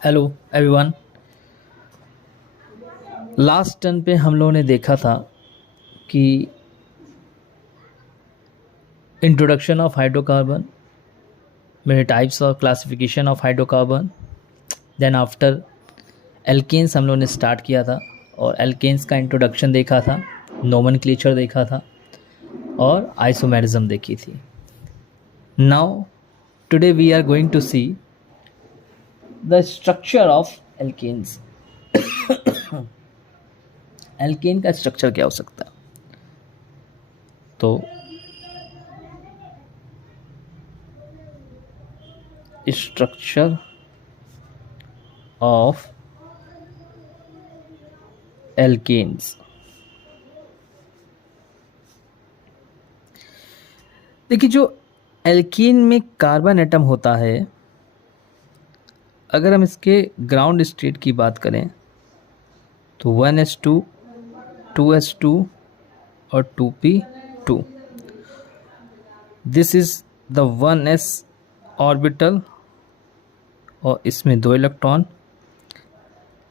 Hello everyone. Last turn पे हम लोगों ने देखा था कि introduction of hydrocarbon, many types और classification of hydrocarbon, then after alkenes हम लोगों ने स्टार्ट किया था और एल्केन्स का इंट्रोडक्शन देखा था, नोमेनक्लेचर देखा था और आइसोमेरिज्म देखी थी। Now today we are going to see the structure of alkenes. Alkene का स्ट्रक्चर क्या हो सकता है? तो स्ट्रक्चर ऑफ एल्केन्स। देखिए, जो एल्कीन में कार्बन एटम होता है, अगर हम इसके ग्राउंड स्टेट की बात करें तो 1s2, 2s2 और 2p2। This is the 1s orbital और इसमें 2 electron,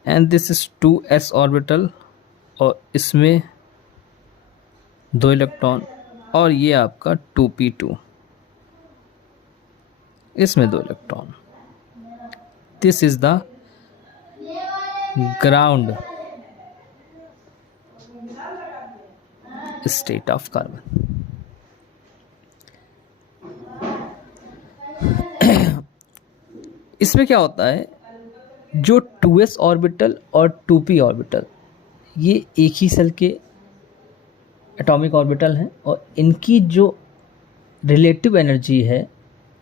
and this is 2s orbital और इसमें 2 इलेक्ट्रॉन, और ये आपका 2p2, इसमें 2 electron. This is the ground state of carbon. इसमें क्या होता है, जो 2s ऑर्बिटल और 2p ऑर्बिटल ये एक ही सेल के एटॉमिक ऑर्बिटल हैं और इनकी जो रिलेटिव एनर्जी है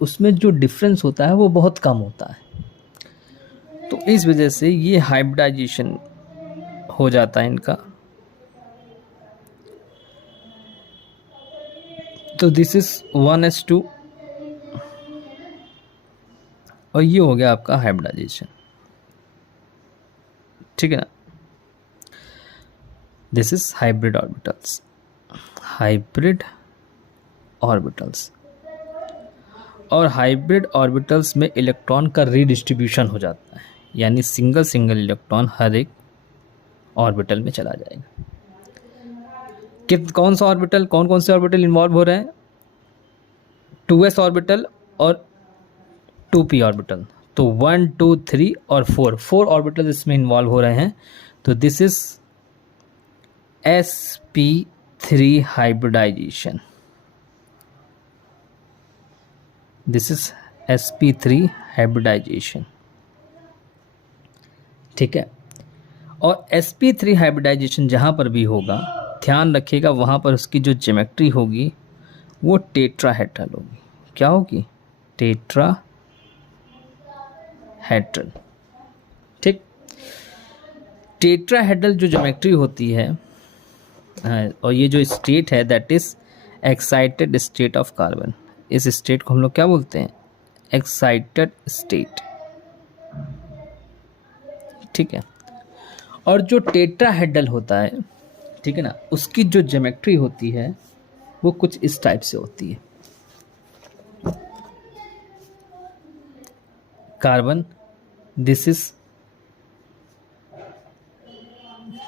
उसमें जो डिफरेंस होता है वो बहुत कम होता है। तो इस वजह से ये हाइब्रिडाइजेशन हो जाता है इनका। तो दिस इज 1s2 और ये हो गया आपका हाइब्रिडाइजेशन, ठीक है ना। This is hybrid orbitals, hybrid orbitals. और हाइब्रिड ऑर्बिटल्स में इलेक्ट्रॉन का रीडिस्ट्रीब्यूशन हो जाता है, यानी सिंगल सिंगल इलेक्ट्रॉन हर एक ऑर्बिटल में चला जाएगा। कौन सा ऑर्बिटल, कौन कौन से ऑर्बिटल इन्वॉल्व हो रहे हैं? 2s ऑर्बिटल और 2p ऑर्बिटल। तो 1, 2, 3 और 4 ऑर्बिटल इसमें इन्वॉल्व हो रहे हैं। तो this is sp3 hybridization. This is sp3 hybridization, ठीक है। और sp3 हाइब्रिडाइजेशन जहाँ पर भी होगा, ध्यान रखिएगा वहाँ पर उसकी जो ज्योमेट्री होगी वो टेट्राहेड्रल होगी। क्या होगी? टेट्राहेड्रल, ठीक। टेट्राहेड्रल जो ज्योमेट्री होती है और ये जो स्टेट है that is excited state of carbon. इस स्टेट को हम लोग क्या बोलते हैं? एक्साइटेड स्टेट, ठीक है। और जो टेट्राहेड्रल होता है, ठीक है ना, उसकी जो ज्योमेट्री होती है वो कुछ इस टाइप से होती है। कार्बन, दिस इज,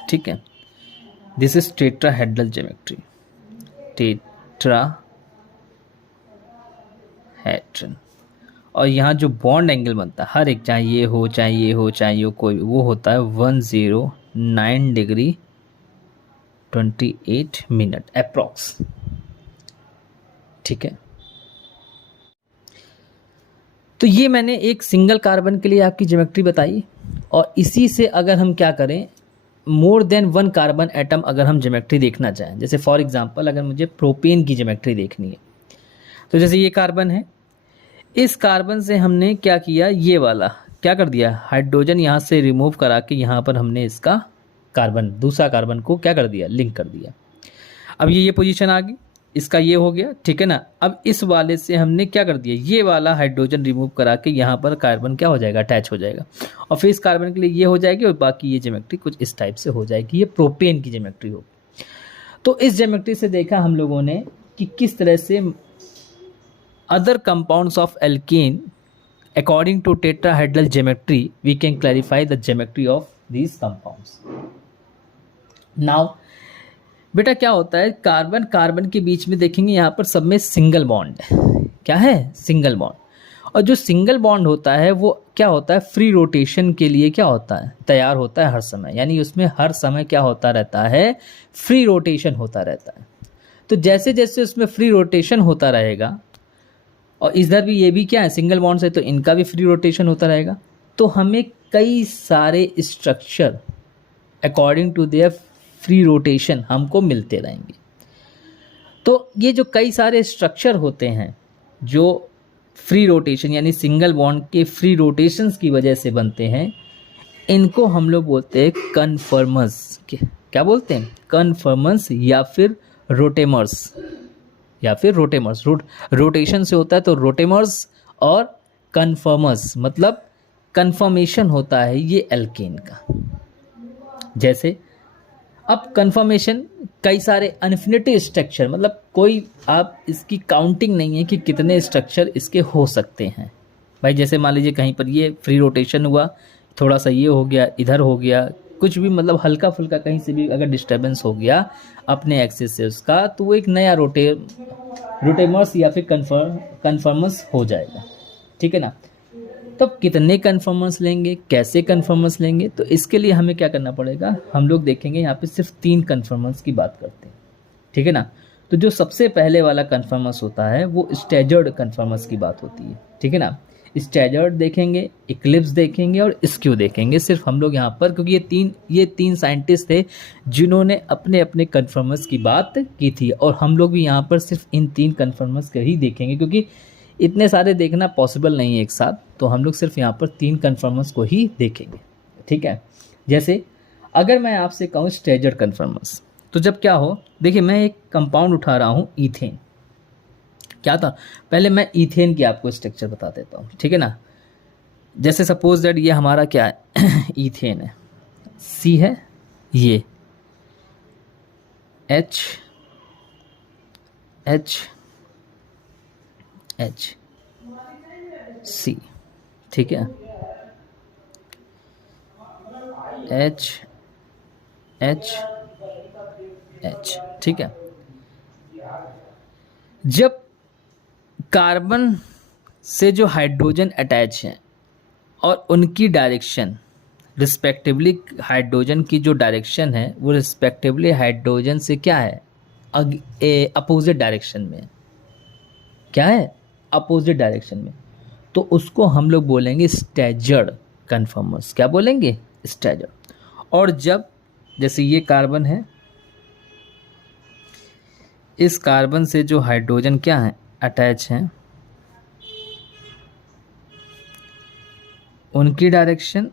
ठीक है, this is tetrahedral geometry, tetrahedral. और यहाँ जो बॉन्ड एंगल बनता है हर एक, चाहे ये हो चाहे ये हो चाहे ये कोई, वो होता है 109 डिग्री 28 मिनट अप्रॉक्स, ठीक है। तो ये मैंने एक सिंगल कार्बन के लिए आपकी ज्योमेट्री बताई, और इसी से अगर हम क्या करें, मोर देन 1 कार्बन एटम अगर हम ज्योमेट्री देखना चाहें, जैसे फॉर एग्जांपल अगर मुझे प्रोपेन की ज्योमेट्री देखनी है, तो जैसे ये कार्बन है, इस कार्बन से हमने क्या किया, ये वाला क्या कर दिया, हाइड्रोजन यहाँ से रिमूव करा के यहाँ पर हमने इसका कार्बन, दूसरा कार्बन को क्या कर दिया, लिंक कर दिया। अब ये पोजीशन आ गई, इसका ये हो गया, ठीक है ना। अब इस वाले से हमने क्या कर दिया, ये वाला हाइड्रोजन रिमूव करा के यहाँ पर कार्बन क्या हो जाएगा, अटैच हो जाएगा, और फिर इस कार्बन के लिए ये हो जाएगी, और बाकी ये ज्योमेट्री कुछ इस टाइप से हो जाएगी। ये प्रोपेन की ज्योमेट्री होगी। तो इस ज्योमेट्री से देखा हम लोगों ने कि किस तरह से other compounds of alkene according to tetrahedral geometry we can clarify the geometry of these compounds. Now बेटा क्या होता है, कार्बन कार्बन के बीच में देखेंगे यहाँ पर सब में सिंगल बॉन्ड है. क्या है? Single bond. और जो सिंगल बॉन्ड होता है वो क्या होता है, फ्री रोटेशन के लिए क्या होता है, तैयार होता है हर समय. यानी उसमें हर समय क्या होता रहता है, फ्री रोटेशन होता रहता है. तो जैसे जैसे उसमें फ्री रोटेशन होता रहेगा, और इधर भी ये भी क्या है, सिंगल बॉन्ड से, तो इनका भी फ्री रोटेशन होता रहेगा. तो हमें कई सारे structure according to their free rotation हमको मिलते रहेंगे. तो ये जो कई सारे स्ट्रक्चर होते हैं जो फ्री रोटेशन यानी सिंगल बॉन्ड के फ्री रोटेशंस की वजह से बनते हैं, इनको हम लोग बोलते हैं कन्फर्मर्स. क्या बोलते हैं? कन्फर्मर्स या फिर रोटेमर्स. रोटेशन से होता है तो रोटेमर्स, और कन्फर्मर्स मतलब कन्फर्मेशन होता है ये एल्केन का. जैसे अब कन्फर्मेशन कई सारे इन्फिनिटी स्ट्रक्चर, मतलब कोई आप इसकी काउंटिंग नहीं है कि कितने स्ट्रक्चर इसके हो सकते हैं भाई. जैसे मान लीजिए कहीं पर ये फ्री रोटेशन हुआ, थोड़ा सा ये हो गया, इधर हो गया, कुछ भी मतलब हल्का फुल्का कहीं से भी अगर डिस्टर्बेंस हो गया अपने एक्सिस से उसका, तो वो एक नया रोटेमर्स या फिर कन्फर्मर्स हो जाएगा. ठीक है ना. तब कितने कन्फर्मर्स लेंगे, कैसे कन्फर्मर्स लेंगे, तो इसके लिए हमें क्या करना पड़ेगा, हम लोग देखेंगे यहाँ पे सिर्फ 3 कन्फर्मर्स की बात करते हैं. ठीक है ना. तो जो सबसे पहले वाला कन्फर्मर्स होता है वो स्टैजर्ड कन्फर्मर्स की बात होती है. ठीक है ना. स्टैजर्ड देखेंगे, इक्लिप्स देखेंगे और स्क्यू देखेंगे सिर्फ हम लोग यहाँ पर, क्योंकि ये तीन साइंटिस्ट थे जिन्होंने अपने अपने कन्फर्मर्स की बात की थी, और हम लोग भी यहाँ पर सिर्फ इन 3 कन्फर्मर्स का ही देखेंगे, क्योंकि इतने सारे देखना पॉसिबल नहीं है एक साथ. तो हम लोग सिर्फ यहाँ पर 3 कन्फर्मर्स को ही देखेंगे. ठीक है. जैसे अगर मैं आपसे कहूँ स्टैजर्ड कन्फर्मर्स, तो जब क्या हो, देखिए मैं एक कंपाउंड उठा रहा हूँ ईथेन. क्या था, पहले मैं ईथेन की आपको स्ट्रक्चर बता देता हूँ. ठीक है ना. जैसे सपोज दैट ये हमारा क्या है, ईथेन है, सी है, ये एच एच एच सी. ठीक है. H H H. ठीक है. जब कार्बन से जो हाइड्रोजन अटैच हैं और उनकी डायरेक्शन रिस्पेक्टिवली, हाइड्रोजन की जो डायरेक्शन है वो रिस्पेक्टिवली हाइड्रोजन से क्या है, अपोजिट डायरेक्शन में. क्या है? अपोजिट डायरेक्शन में. तो उसको हम लोग बोलेंगे स्टैजर्ड कन्फर्मर्स. क्या बोलेंगे? स्टैजर्ड. और जब जैसे ये कार्बन है, इस कार्बन से जो हाइड्रोजन क्या है, अटैच हैं, उनकी डायरेक्शन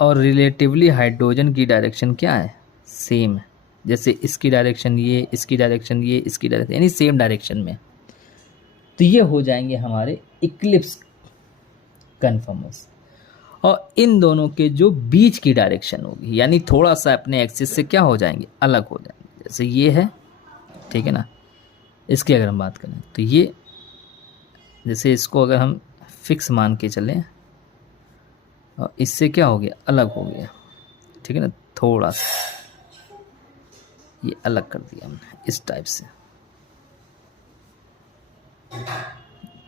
और रिलेटिवली हाइड्रोजन की डायरेक्शन क्या है, सेम है. जैसे इसकी डायरेक्शन ये, इसकी डायरेक्शन ये, इसकी डायरेक्शन, यानी सेम डायरेक्शन में. तो ये हो जाएंगे हमारे इक्लिप्स कन्फर्मर्स. और इन दोनों के जो बीच की डायरेक्शन होगी, यानी थोड़ा सा अपने एक्सिस से क्या हो जाएंगे, अलग हो जाएंगे. जैसे ये है, ठीक है ना. इसकी अगर हम बात करें तो ये, जैसे इसको अगर हम फिक्स मान के चलें, और इससे क्या हो गया, अलग हो गया. ठीक है ना. थोड़ा सा ये अलग कर दिया हमने इस टाइप से,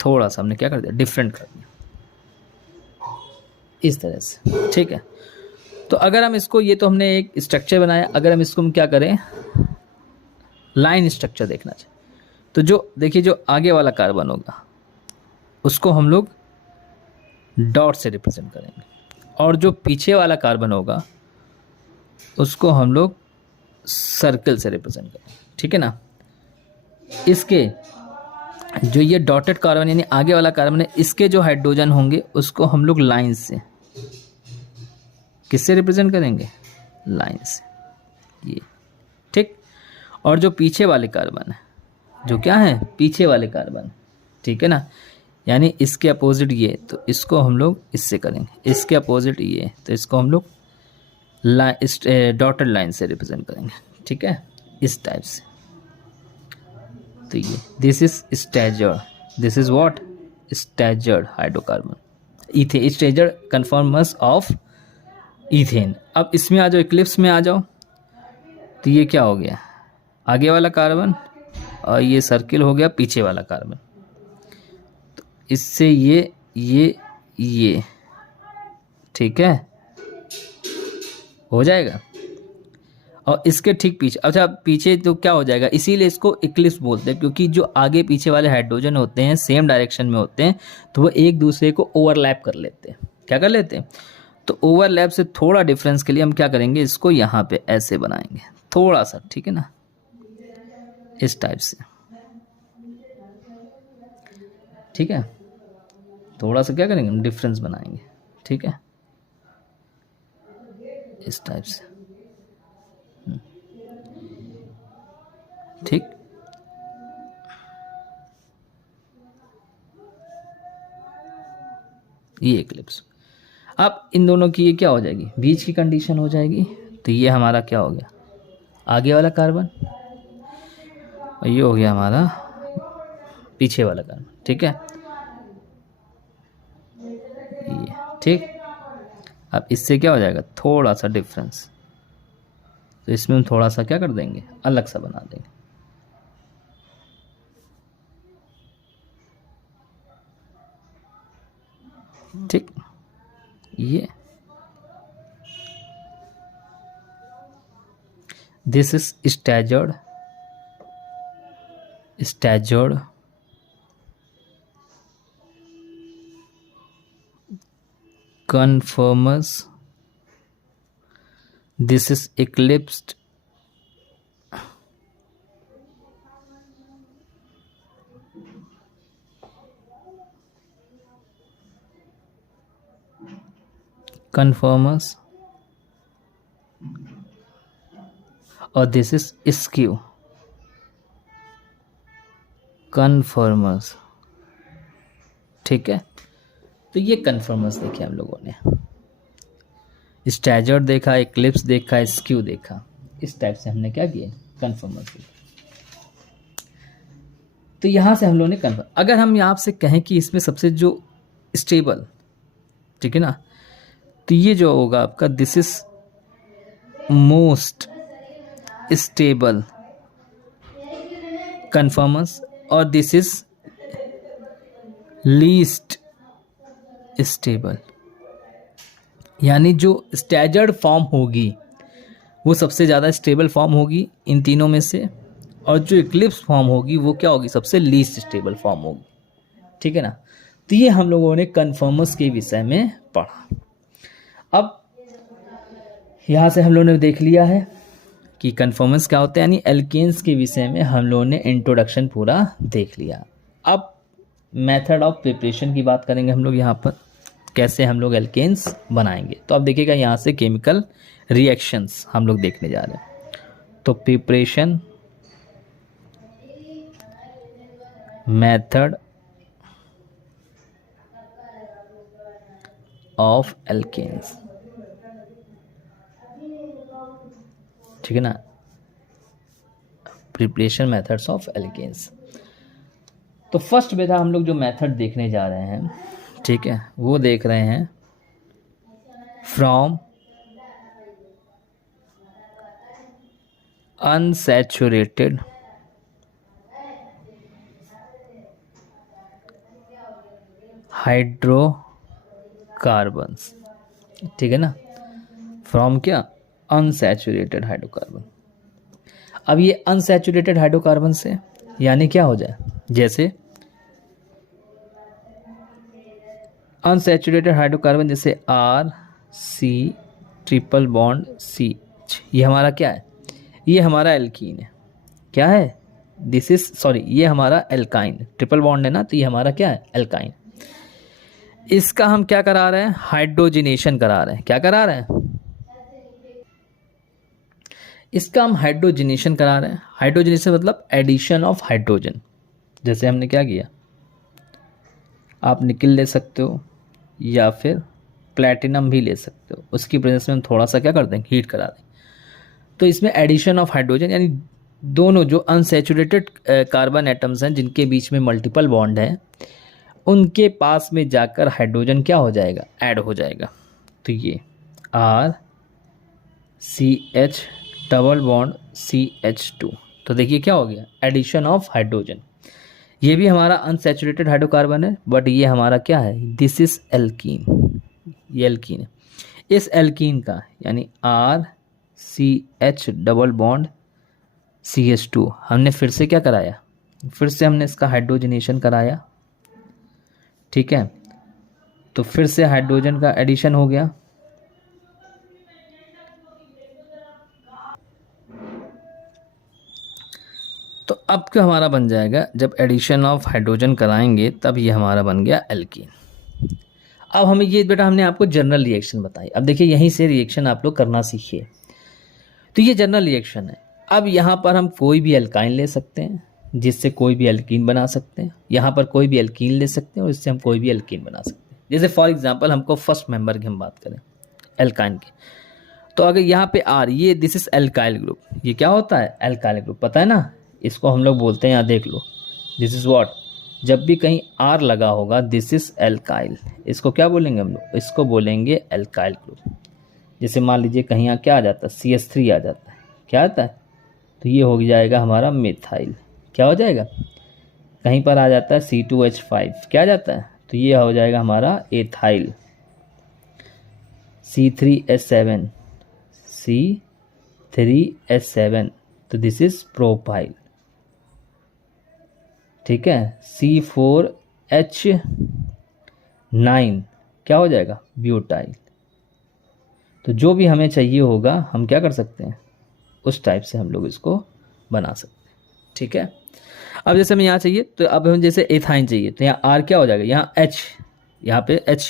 थोड़ा सा हमने क्या कर दिया, डिफरेंट कर दिया इस तरह से. ठीक है. तो अगर हम इसको, ये तो हमने एक स्ट्रक्चर बनाया, अगर हम इसको हम क्या करें, लाइन स्ट्रक्चर देखना चाहिए, तो जो देखिए जो आगे वाला कार्बन होगा उसको हम लोग डॉट से रिप्रेजेंट करेंगे, और जो पीछे वाला कार्बन होगा उसको हम लोग सर्कल से रिप्रेजेंट करेंगे. ठीक है ना. इसके जो ये डॉटेड कार्बन यानी आगे वाला कार्बन है, इसके जो हाइड्रोजन होंगे उसको हम लोग लाइन से, किससे रिप्रेजेंट करेंगे, लाइन से, ये. ठीक. और जो पीछे वाले कार्बन है, जो क्या है, पीछे वाले कार्बन, ठीक है ना, यानी इसके अपोजिट ये, तो इसको हम लोग इससे करेंगे, इसके अपोजिट ये, तो इसको हम लोग डॉटेड लाइन से रिप्रेजेंट करेंगे. ठीक है, इस टाइप से. तो ये this is staggered, this is what, staggered hydrocarbon. Ethane, staggered conformers of ethane. अब इसमें आ जाओ, इक्लिप्स में आ जाओ, तो ये क्या हो गया, आगे वाला कार्बन, और ये सर्किल हो गया पीछे वाला कार्बन। तो इससे ये ठीक है, हो जाएगा। और इसके ठीक पीछे, अच्छा पीछे तो क्या हो जाएगा, इसीलिए इसको इक्लिप्स बोलते हैं, क्योंकि जो आगे पीछे वाले हाइड्रोजन होते हैं सेम डायरेक्शन में होते हैं, तो वो एक दूसरे को ओवरलैप कर लेते हैं। क्या कर लेते हैं, तो ओवरलैप से थोड़ा डिफरेंस के लिए हम क्या करेंगे, इसको यहाँ पे ऐसे बनाएंगे थोड़ा सा, ठीक है ना, इस टाइप से, ठीक है, थोड़ा सा क्या करेंगे हम, डिफरेंस बनाएंगे, ठीक है, इस टाइप से, ठीक। ये इक्लिप्स। अब इन दोनों की ये क्या हो जाएगी, बीच की कंडीशन हो जाएगी। तो ये हमारा क्या हो गया, आगे वाला कार्बन, और ये हो गया हमारा पीछे वाला कार्बन, ठीक है, ये ठीक। अब इससे क्या हो जाएगा, थोड़ा सा डिफरेंस, तो इसमें हम थोड़ा सा क्या कर देंगे, अलग सा बना देंगे, ठीक। ये this is staggered conformers, this is eclipsed conformers, और this is skew conformers, ठीक है। तो ये कन्फर्मर्स देखे हम लोगों ने, स्टैजर्ड देखा, इक्लिप्स देखा, स्क्यू देखा, इस टाइप से हमने क्या किया, कन्फर्मर्स देखा। तो यहाँ से हम लोगों ने कन्फर्म, अगर हम यहाँ से कहें कि इसमें सबसे जो स्टेबल, ठीक है ना, तो ये जो होगा आपका, this is most stable conformers, और दिस इज लीस्ट स्टेबल, यानी जो स्टैजर्ड फॉर्म होगी वो सबसे ज़्यादा स्टेबल फॉर्म होगी इन तीनों में से, और जो इक्लिप्स फॉर्म होगी वो क्या होगी, सबसे लीस्ट स्टेबल फॉर्म होगी, ठीक है ना। तो ये हम लोगों ने कन्फर्मर्स के विषय में पढ़ा। अब यहाँ से हम लोगों ने देख लिया है कि कन्फर्मर्स क्या होते हैं, यानी एल्केन्स के विषय में हम लोगों ने इंट्रोडक्शन पूरा देख लिया। अब मेथड ऑफ प्रिपरेशन की बात करेंगे हम लोग यहाँ पर, कैसे हम लोग एल्केन्स बनाएंगे। तो अब देखिएगा यहाँ से केमिकल रिएक्शंस हम लोग देखने जा रहे हैं। तो प्रिपरेशन, मेथड ऑफ एल्केन्स, ठीक है ना, प्रिपरेशन मेथड्स ऑफ एल्केन्स। तो फर्स्ट बेटा हम लोग जो मेथड देखने जा रहे हैं, ठीक है, वो देख रहे हैं फ्रॉम अनसैचुरेटेड हाइड्रोकार्बन्स, ठीक है ना, फ्रॉम क्या, अनसैचुरेटेड हाइड्रोकार्बन। अब ये अनसैचुरेटेड हाइड्रोकार्बन से यानी क्या हो जाए, जैसे अनसैचुरेटेड हाइड्रोकार्बन जैसे R C triple bond C, ये हमारा क्या है, ये हमारा एल्कीन है, क्या है, दिस इज सॉरी, ये हमारा एल्काइन, ट्रिपल बॉन्ड है ना, तो ये हमारा क्या है, एल्काइन। इसका हम क्या करा रहे हैं, हाइड्रोजिनेशन करा रहे हैं। क्या करा रहे हैं, इसका हम हाइड्रोजिनेशन करा रहे हैं। हाइड्रोजिनेशन मतलब एडिशन ऑफ हाइड्रोजन। जैसे हमने क्या किया, आप निकल ले सकते हो या फिर प्लैटिनम भी ले सकते हो, उसकी प्रेजेंस में हम थोड़ा सा क्या कर देंगे, हीट करा देंगे। तो इसमें एडिशन ऑफ हाइड्रोजन, यानी दोनों जो अनसैचुरेटेड कार्बन एटम्स हैं जिनके बीच में मल्टीपल बॉन्ड है, उनके पास में जाकर हाइड्रोजन क्या हो जाएगा, ऐड हो जाएगा। तो ये RCH डबल बॉन्ड CH2, तो देखिए क्या हो गया, एडिशन ऑफ हाइड्रोजन। ये भी हमारा अनसैचुरेटेड हाइड्रोकार्बन है, बट ये हमारा क्या है, दिस इज एल्कीन, ये एल्कीन है। इस एल्कीन का यानी RCH डबल बॉन्ड CH2 हमने फिर से क्या कराया, फिर से हमने इसका हाइड्रोजनेशन कराया, ठीक है। तो फिर से हाइड्रोजन का एडिशन हो गया, तो अब क्या हमारा बन जाएगा, जब एडिशन ऑफ हाइड्रोजन कराएंगे तब ये हमारा बन गया एल्कीन। अब हमें ये बेटा हमने आपको जनरल रिएक्शन बताई, अब देखिए यहीं से रिएक्शन आप लोग करना सीखिए। तो ये जनरल रिएक्शन है। अब यहाँ पर हम कोई भी एल्काइन ले सकते हैं जिससे कोई भी एल्कीन बना सकते हैं, यहाँ पर कोई भी एल्कीन ले सकते हैं और इससे हम कोई भी एल्कीन बना सकते हैं। जैसे फॉर एग्जांपल हमको फर्स्ट मेंबर की हम बात करें एल्काइन की, तो अगर यहाँ पे R, ये दिस इज एल्काइल ग्रुप, ये क्या होता है, एल्काइल ग्रुप, पता है ना, इसको हम लोग बोलते हैं, यहाँ देख लो, दिस इज व्हाट, जब भी कहीं R लगा होगा दिस इज एल्काइल, इसको क्या बोलेंगे हम लोग, इसको बोलेंगे एल्काइल ग्रुप। जैसे मान लीजिए कहीं यहाँ क्या आ जाता है, CH3 आ जाता है, क्या आता है, तो ये हो जाएगा हमारा मिथाइल, क्या हो जाएगा, कहीं पर आ जाता है C2H5, क्या आ जाता है, तो ये हो जाएगा हमारा एथाइल, C3H7, C3H7, तो दिस इज प्रोपाइल, ठीक है। C4H9 क्या हो जाएगा, ब्यूटाइल। तो जो भी हमें चाहिए होगा हम क्या कर सकते हैं, उस टाइप से हम लोग इसको बना सकते हैं, ठीक है। अब जैसे हमें यहाँ चाहिए, तो अब हम जैसे एथाइन चाहिए, तो यहाँ R क्या हो जाएगा, यहाँ H, यहाँ पे H,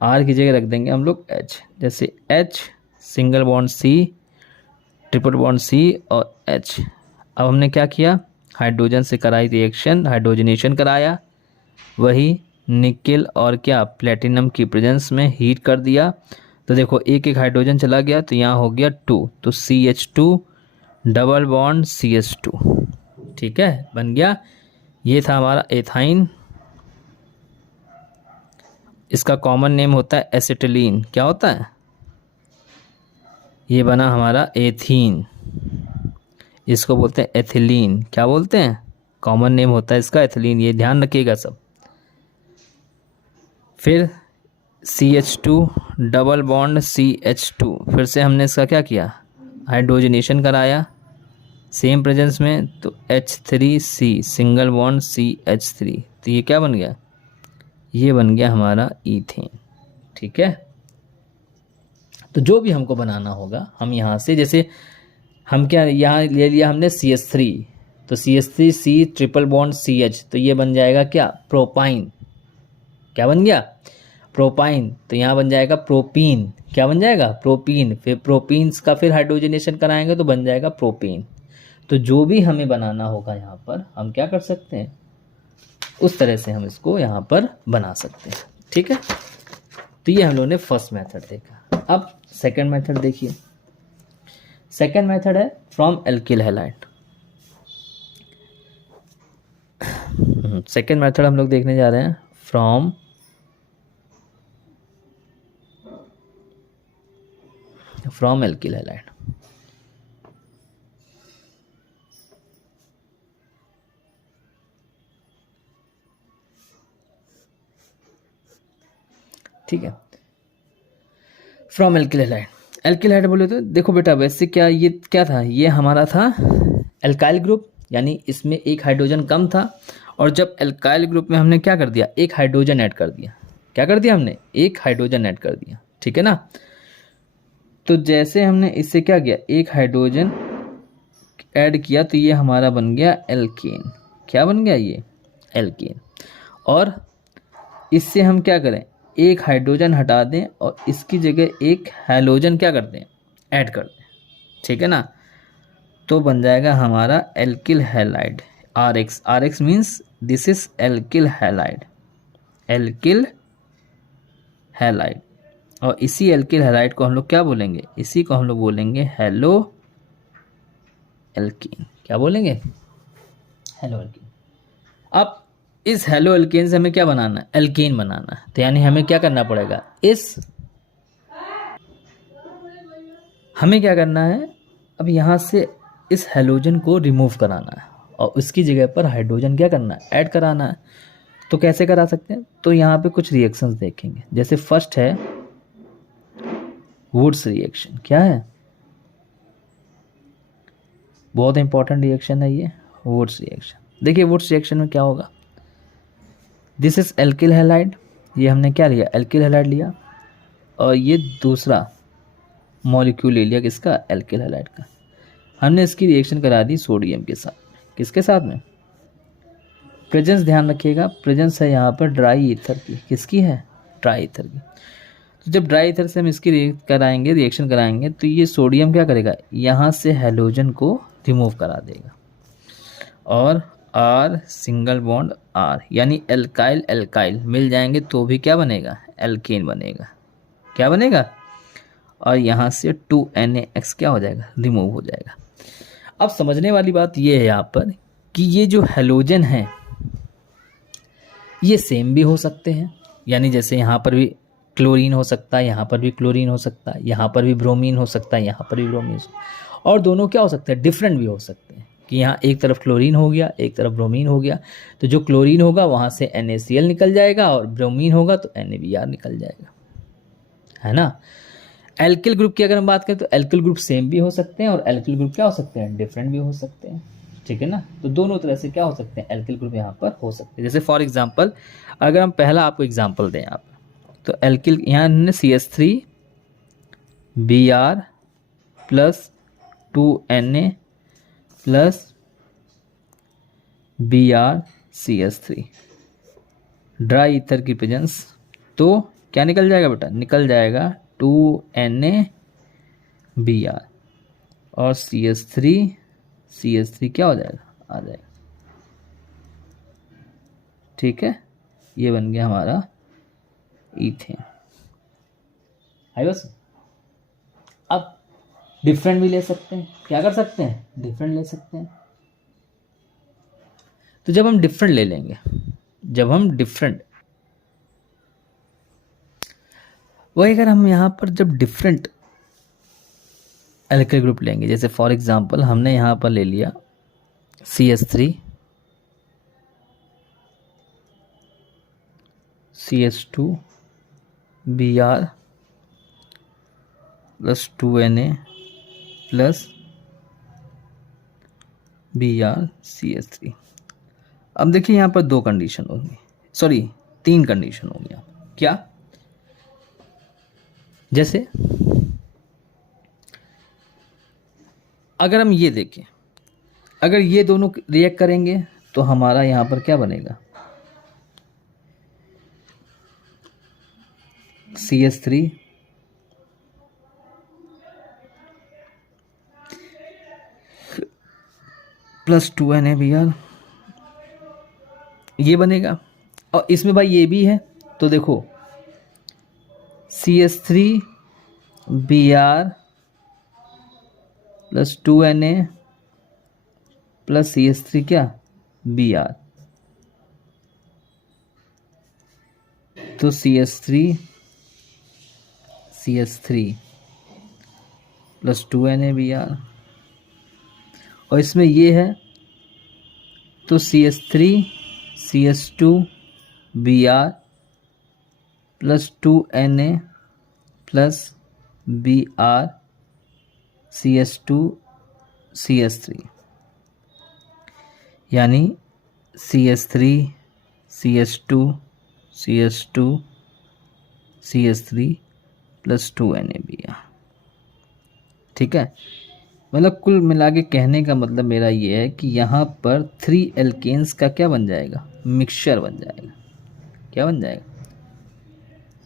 R की जगह रख देंगे हम लोग H, जैसे H single bond C, triple bond C और H। अब हमने क्या किया, हाइड्रोजन से कराई रिएक्शन, हाइड्रोजनेशन कराया, वही निकेल और क्या प्लेटिनम की प्रेजेंस में हीट कर दिया, तो देखो एक एक हाइड्रोजन चला गया, तो यहाँ हो गया 2, तो CH2 डबल बॉन्ड CH2, ठीक है, बन गया। ये था हमारा एथाइन, इसका कॉमन नेम होता है एसिटिलीन, क्या होता है, ये बना हमारा एथीन, इसको बोलते हैं एथिलीन, क्या बोलते हैं, कॉमन नेम होता है इसका एथिलीन, ये ध्यान रखिएगा सब। फिर CH2 डबल बॉन्ड CH2, फिर से हमने इसका क्या किया, हाइड्रोजनेशन कराया सेम प्रेजेंस में, तो H3C सिंगल बॉन्ड CH3, तो ये क्या बन गया, ये बन गया हमारा ईथेन, ठीक है। तो जो भी हमको बनाना होगा हम यहाँ से, जैसे हम क्या यहाँ ले लिया हमने CH3, तो CH3C ट्रिपल बॉन्ड CH, तो ये बन जाएगा क्या, प्रोपाइन, क्या बन गया, प्रोपाइन। तो यहाँ बन जाएगा प्रोपीन, क्या बन जाएगा, प्रोपीन। फिर प्रोपीन्स का फिर हाइड्रोजनेशन कराएंगे तो बन जाएगा प्रोपीन। तो जो भी हमें बनाना होगा यहाँ पर हम क्या कर सकते हैं, उस तरह से हम इसको यहाँ पर बना सकते हैं, ठीक है। तो ये हम लोगों ने फर्स्ट मेथड देखा। अब सेकंड मेथड देखिए। सेकंड मेथड है from alkyl halide. Second method हम लोग देखने जा रहे हैं फ्रॉम एल्किल हैलाइड। ठीक है, from alkyl halide. Alkyl halide बोले तो देखो बेटा, वैसे क्या ये क्या था, ये हमारा था एल्काइल ग्रुप, यानी इसमें एक हाइड्रोजन कम था, और जब एल्काइल ग्रुप में हमने क्या कर दिया, एक हाइड्रोजन ऐड कर दिया। क्या कर दिया हमने, एक हाइड्रोजन ऐड कर दिया, ठीक है ना। तो जैसे हमने इससे क्या किया, एक हाइड्रोजन ऐड किया, तो ये हमारा बन गया एल्केन। क्या बन गया, ये एल्केन। और इससे हम क्या करें, एक हाइड्रोजन हटा दें और इसकी जगह एक हैलोजन क्या कर दें, ऐड कर दें, ठीक है ना। तो बन जाएगा हमारा alkyl halide, RX। RX means this is alkyl halide, alkyl halide. और इसी एल्किल हैलाइड को हम लोग क्या बोलेंगे, इसी को हम लोग बोलेंगे हेलो एल्कीन। क्या बोलेंगे, हेलो एल्कीन। अब इस हेलो एल्केन से हमें क्या बनाना है, एल्केन बनाना है। तो यानी हमें क्या करना पड़ेगा, हमें क्या करना है, अब यहाँ से इस हेलोजन को रिमूव कराना है और उसकी जगह पर हाइड्रोजन क्या करना है, ऐड कराना है। तो कैसे करा सकते हैं, तो यहाँ पे कुछ रिएक्शंस देखेंगे। जैसे फर्स्ट है वुड्स रिएक्शन। क्या है, बहुत इंपॉर्टेंट रिएक्शन है ये वुड्स रिएक्शन। देखिए वुड्स रिएक्शन में क्या होगा, दिस इज एल्किल हैलाइड, ये हमने क्या लिया, एल्किल हैलाइड लिया, और ये दूसरा मॉलिक्यूल ले लिया किसका, एल्किल हैलाइड का। हमने इसकी रिएक्शन करा दी सोडियम के साथ। किसके साथ में, प्रेजेंस ध्यान रखिएगा, प्रेजेंस है यहाँ पर ड्राई ईथर की। किसकी है, ड्राई ईथर की। तो जब ड्राई ईथर से हम इसकी रिएक्शन कराएंगे तो ये सोडियम क्या करेगा, यहाँ से हैलोजन को रिमूव करा देगा और आर सिंगल बॉन्ड आर, यानी एल्काइल एल्काइल मिल जाएंगे तो भी क्या बनेगा, एल्केन बनेगा। क्या बनेगा, और यहाँ से 2NaX क्या हो जाएगा, रिमूव हो जाएगा। अब समझने वाली बात ये है यहाँ पर कि ये जो हैलोजन है ये सेम भी हो सकते हैं, यानी जैसे यहाँ पर भी क्लोरीन हो सकता है, यहाँ पर भी क्लोरीन हो सकता है, यहाँ पर भी ब्रोमीन हो सकता है, यहाँ पर भी ब्रोमीन हो सकता है। और दोनों क्या हो सकते हैं, डिफरेंट भी हो सकते हैं, कि यहाँ एक तरफ क्लोरीन हो गया, एक तरफ ब्रोमीन हो गया। तो जो क्लोरीन होगा वहाँ से NaCl निकल जाएगा और ब्रोमीन होगा तो NaBr निकल जाएगा, है ना। एल्किल ग्रुप की अगर हम बात करें तो एल्किल ग्रुप सेम भी हो सकते हैं और एल्किल ग्रुप क्या हो सकते हैं, डिफरेंट भी हो सकते हैं। ठीक है ना, तो दोनों तरह से क्या हो सकते हैं, एल्किल ग्रुप यहाँ पर हो सकते हैं। जैसे फॉर एग्जांपल अगर हम पहला आपको एग्जांपल दें यहाँ पर, तो एल्किल यहाँ हमने CH3Br plus 2Na plus BrCH3 dry ether की प्रेजेंस, तो क्या निकल जाएगा बेटा, निकल जाएगा 2NaBr और CH3 क्या हो जाएगा, आ जाएगा। ठीक है, ये बन गया हमारा ईथेन। है बस। अब डिफरेंट भी ले सकते हैं, क्या कर सकते हैं, डिफरेंट ले सकते हैं। तो जब हम डिफरेंट ले लेंगे, जब हम डिफरेंट, वही अगर हम यहाँ पर जब डिफरेंट एल्किल ग्रुप लेंगे, जैसे फॉर एग्जांपल हमने यहाँ पर ले लिया CH3 CH2Br plus 2Na plus BrCH3। अब देखिए यहाँ पर दो कंडीशन होगी, सॉरी 3 कंडीशन होगी। क्या, जैसे अगर हम ये देखें, अगर ये दोनों रिएक्ट करेंगे तो हमारा यहाँ पर क्या बनेगा, CH3 प्लस 2NaBr ये बनेगा। और इसमें भाई ये भी है, तो देखो CH3Br plus 2Na plus CH3 क्या, Br, तो CH3 प्लस 2NaBr, और इसमें ये है तो CH3 CH2Br plus 2Na plus Br CH2 CH3, यानी CH3 CH2 CH2 CH3 plus 2NaBr। ठीक है, मतलब कुल मिला के कहने का मतलब मेरा ये है कि यहाँ पर 3 एल्केन्स का क्या बन जाएगा, मिक्सचर बन जाएगा। क्या बन जाएगा,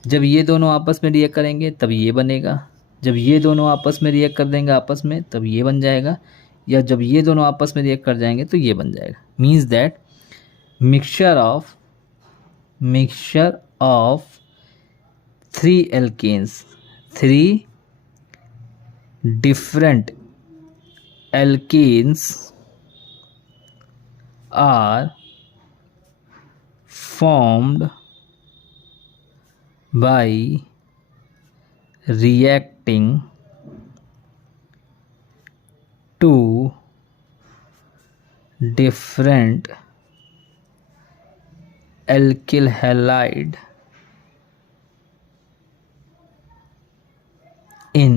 जब ये दोनों आपस में रिएक्ट करेंगे तब ये बनेगा, जब ये दोनों आपस में रिएक्ट कर देंगे आपस में तब ये बन जाएगा, या जब ये दोनों आपस में रिएक्ट कर जाएंगे तो ये बन जाएगा। Means that mixture of 3 alkenes, 3 different alkenes are formed by reacting to different alkyl halide in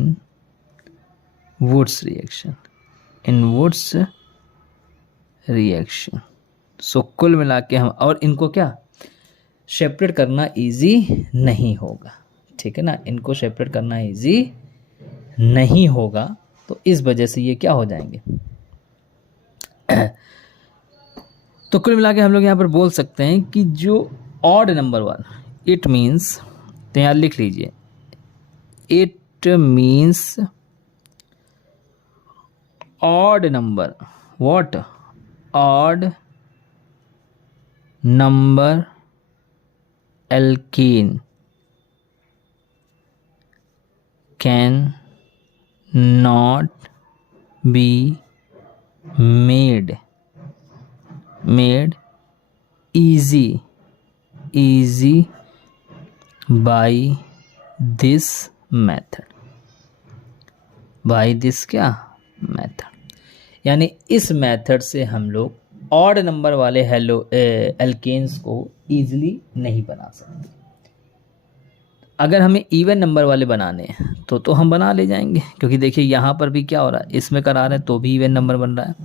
Woods reaction, सो कुल मिला के हम, और इनको क्या सेपरेट करना इजी नहीं होगा, ठीक है ना, इनको सेपरेट करना इजी नहीं होगा, तो इस वजह से ये क्या हो जाएंगे। तो कुल मिला के हम लोग यहाँ पर बोल सकते हैं कि जो odd number one, it means, तो यहाँ लिख लीजिए, it means odd number, what, odd number alkene can not be made easy by this method, क्या मेथड, यानी इस मेथड से हम लोग ऑड नंबर वाले एल्केन्स को ईजिली नहीं बना सकते। अगर हमें इवन नंबर वाले बनाने हैं तो हम बना ले जाएंगे, क्योंकि देखिए यहाँ पर भी क्या हो रहा है, इसमें करा रहे हैं तो भी इवन नंबर बन रहा है,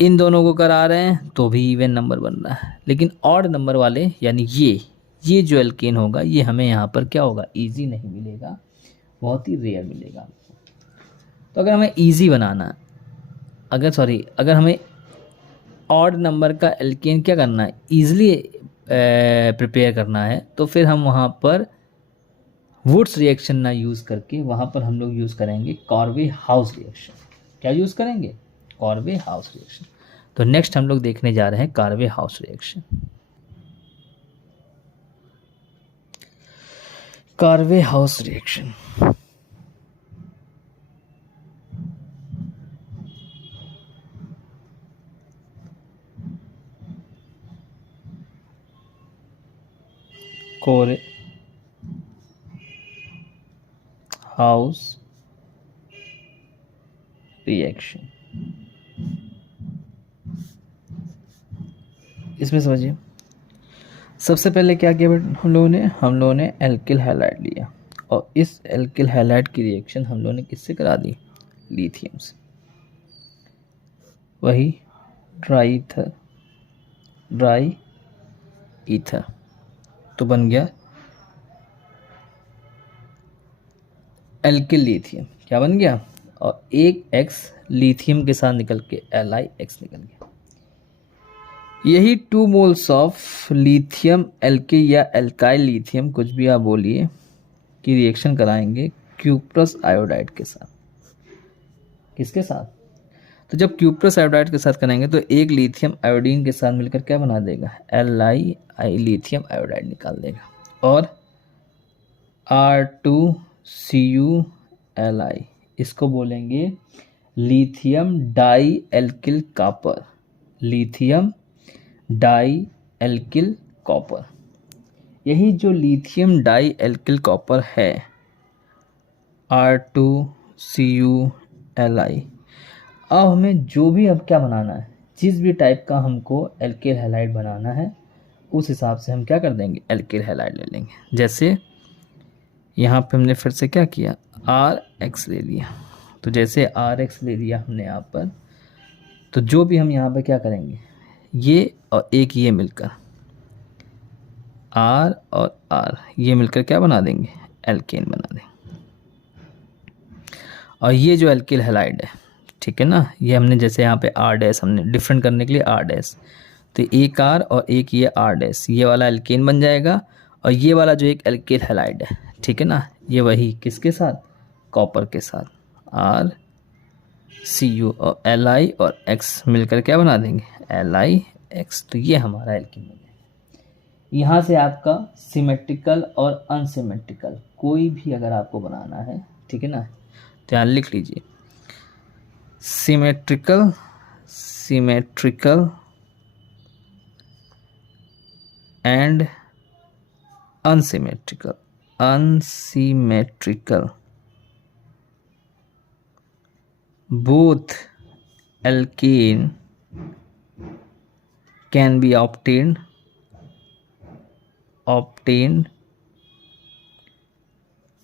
इन दोनों को करा रहे हैं तो भी इवन नंबर बन रहा है, लेकिन ऑड नंबर वाले यानी ये जो एल्केन होगा ये हमें यहाँ पर क्या होगा, ईजी नहीं मिलेगा, बहुत ही रेयर मिलेगा। तो अगर हमें ईजी बनाना है, अगर हमें ऑड नंबर का एल्केन क्या करना है, ईजिली प्रिपेयर करना है, तो फिर हम वहाँ पर वुड्स रिएक्शन ना यूज़ करके वहाँ पर हम लोग यूज़ करेंगे कॉर्वे हाउस रिएक्शन। क्या यूज़ करेंगे, कॉर्वे हाउस रिएक्शन। तो नेक्स्ट हम लोग देखने जा रहे हैं Corey House reaction. Corey House reaction, Corey House reaction, इसमें समझिए सबसे पहले क्या किया हम लोगों ने एल्किल हैलाइड लिया, और इस एल्किल हैलाइड की रिएक्शन हम लोगों ने किससे करा दी, लिथियम से, वही ड्राई ईथर, तो बन गया एल्किल लिथियम, क्या बन गया, और एक X लिथियम के साथ निकल के LiX निकल गया। यही 2 मोल्स ऑफ लिथियम एल्किल या एल्काइल लिथियम, कुछ भी आप बोलिए, की रिएक्शन कराएंगे क्यूप्रस आयोडाइड के साथ। किसके साथ, तो जब क्यूप्रस आयोडाइड के साथ कराएंगे तो एक लिथियम आयोडीन के साथ मिलकर क्या बना देगा, Li लिथियम आयोडाइड निकाल देगा, और R2Cu Li, इसको बोलेंगे lithium dialkyl copper, lithium dialkyl copper. यही जो लिथियम डाई एल्किल कॉपर है R2Cu Li, अब हमें जो भी अब क्या बनाना है, जिस भी टाइप का हमको एल्किल हैलाइड बनाना है उस हिसाब से हम क्या कर देंगे, एल्किल हैलाइड ले लेंगे। जैसे यहाँ पे हमने फिर से क्या किया, RX ले लिया, तो जैसे RX ले लिया हमने यहाँ पर, तो जो भी हम यहाँ पे क्या करेंगे, ये और एक ये मिलकर R और R ये मिलकर क्या बना देंगे, एल्केन बना देंगे। और ये जो एल्किल हैलाइड है, ठीक है ना, ये हमने जैसे यहाँ पे R' हमने डिफरेंट करने के लिए R', तो एक R और एक ये R', ये वाला एल्केन बन जाएगा, और ये वाला जो एक एल्किल हैलाइड है, ठीक है ना, ये वही किसके साथ, कॉपर के साथ, RCU और Li और X मिलकर क्या बना देंगे, LiX, तो ये हमारा एल्केन बन जाएगा। यहाँ से आपका सिमेट्रिकल और अनसिमेट्रिकल कोई भी अगर आपको बनाना है, ठीक है ना, तो यहाँ लिख लीजिए symmetrical and unsymmetrical both alkane can be obtained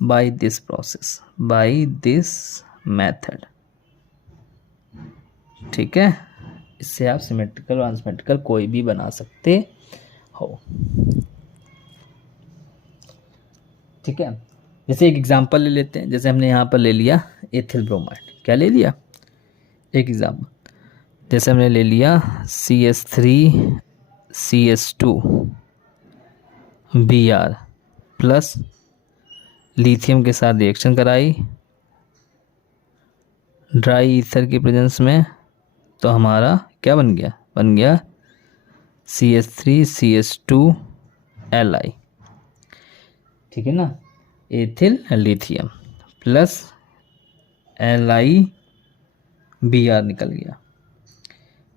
by this method। ठीक है, इससे आप सिमेट्रिकल और अनसिमेट्रिकल कोई भी बना सकते हो। ठीक है, जैसे एक एग्जांपल ले लेते हैं। जैसे हमने यहाँ पर ले लिया एथिल ब्रोमाइड। क्या ले लिया? एक एग्जांपल, जैसे हमने ले लिया CH3CH2Br प्लस लिथियम के साथ रिएक्शन कराई ड्राई ईथर की प्रेजेंस में, तो हमारा क्या बन गया CH3CH2Li। ठीक है ना, एथिल लिथियम प्लस LiBr निकल गया।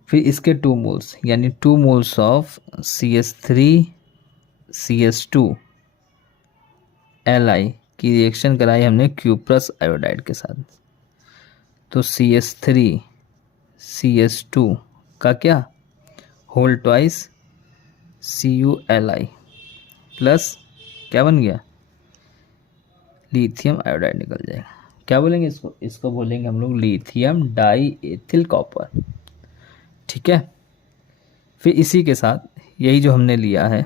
फिर इसके 2 मोल्स यानी 2 मोल्स ऑफ CH3CH2Li की रिएक्शन कराई हमने क्यूप्रस आयोडाइड के साथ, तो CH3CH2 का क्या होल ट्वाइस CuLi प्लस क्या बन गया लिथियम आयोडाइड निकल जाएगा। क्या बोलेंगे इसको बोलेंगे हम लोग लिथियम डाई एथिल कॉपर। ठीक है, फिर इसी के साथ यही जो हमने लिया है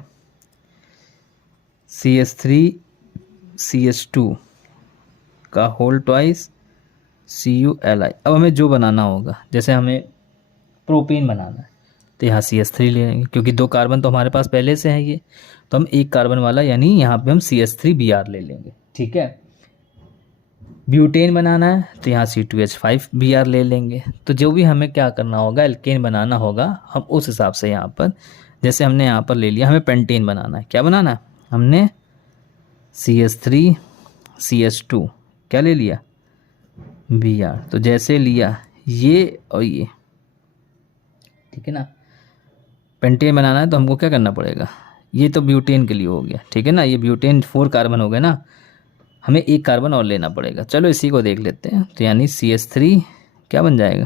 CH3CH2 का होल ट्वाइस CuLi। अब हमें जो बनाना होगा, जैसे हमें प्रोपेन बनाना है तो यहाँ CH3 ले लेंगे, क्योंकि 2 कार्बन तो हमारे पास पहले से है ये, तो हम 1 कार्बन वाला यानी यहाँ पे हम CH3Br ले लेंगे। ठीक है, ब्यूटेन बनाना है तो यहाँ C2H5Br ले लेंगे। तो जो भी हमें क्या करना होगा, एल्केन बनाना होगा, हम उस हिसाब से यहाँ पर, जैसे हमने यहाँ पर ले लिया हमें पेंटेन बनाना है। क्या बनाना है हमने CH3CH2 क्या ले लिया Br, तो जैसे लिया ये और ये, ठीक है ना, पेंटेन बनाना है तो हमको क्या करना पड़ेगा, ये तो ब्यूटेन के लिए हो गया। ठीक है ना, ये ब्यूटेन 4 कार्बन हो गए ना, हमें 1 कार्बन और लेना पड़ेगा। चलो इसी को देख लेते हैं। तो यानी CH3 क्या बन जाएगा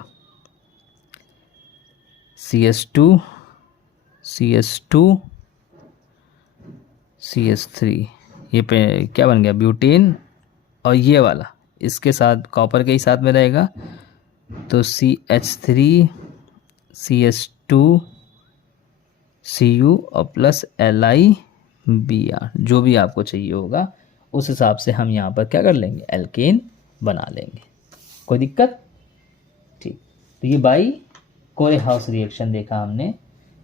CH3 ये पे क्या बन गया ब्यूटेन, और ये वाला इसके साथ कॉपर के ही साथ में रहेगा, तो CH3CH2Cu और प्लस LiBr, जो भी आपको चाहिए होगा उस हिसाब से हम यहाँ पर क्या कर लेंगे, एल्केन बना लेंगे। कोई दिक्कत? ठीक, तो ये बाई कोरेहाउस रिएक्शन देखा हमने।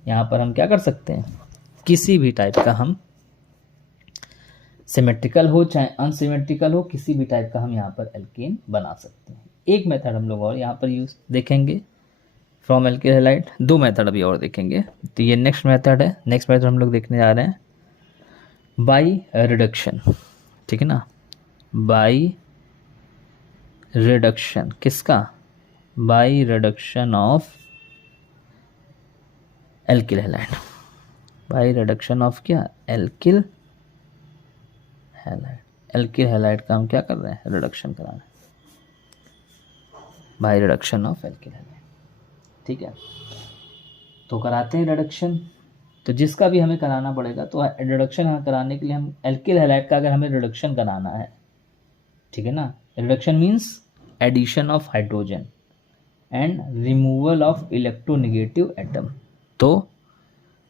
यहाँ पर हम क्या कर सकते हैं, किसी भी टाइप का हम सिमेट्रिकल हो चाहे अनसिमेट्रिकल हो, किसी भी टाइप का हम यहाँ पर एल्केन बना सकते हैं। एक मेथड हम लोग और यहाँ पर यूज देखेंगे फ्रॉम एल्किल हैलाइड, 2 मेथड अभी और देखेंगे। तो ये नेक्स्ट मेथड है। नेक्स्ट मेथड हम लोग देखने जा रहे हैं बाई रिडक्शन। ठीक है ना, बाई रिडक्शन किसका, by reduction of alkyl halide, by reduction of क्या एल्किल हैलाइड। एल्किल हैलाइड का हम क्या कर रहे हैं, रिडक्शन करा रहे हैं, by reduction of alkyl halide. ठीक है, तो कराते हैं रिडक्शन। तो जिसका भी हमें कराना पड़ेगा, तो रिडक्शन कराने के लिए हम एल्किल हैलाइड का अगर हमें रिडक्शन कराना है, ठीक है ना, reduction means addition of hydrogen and removal of electronegative atom. तो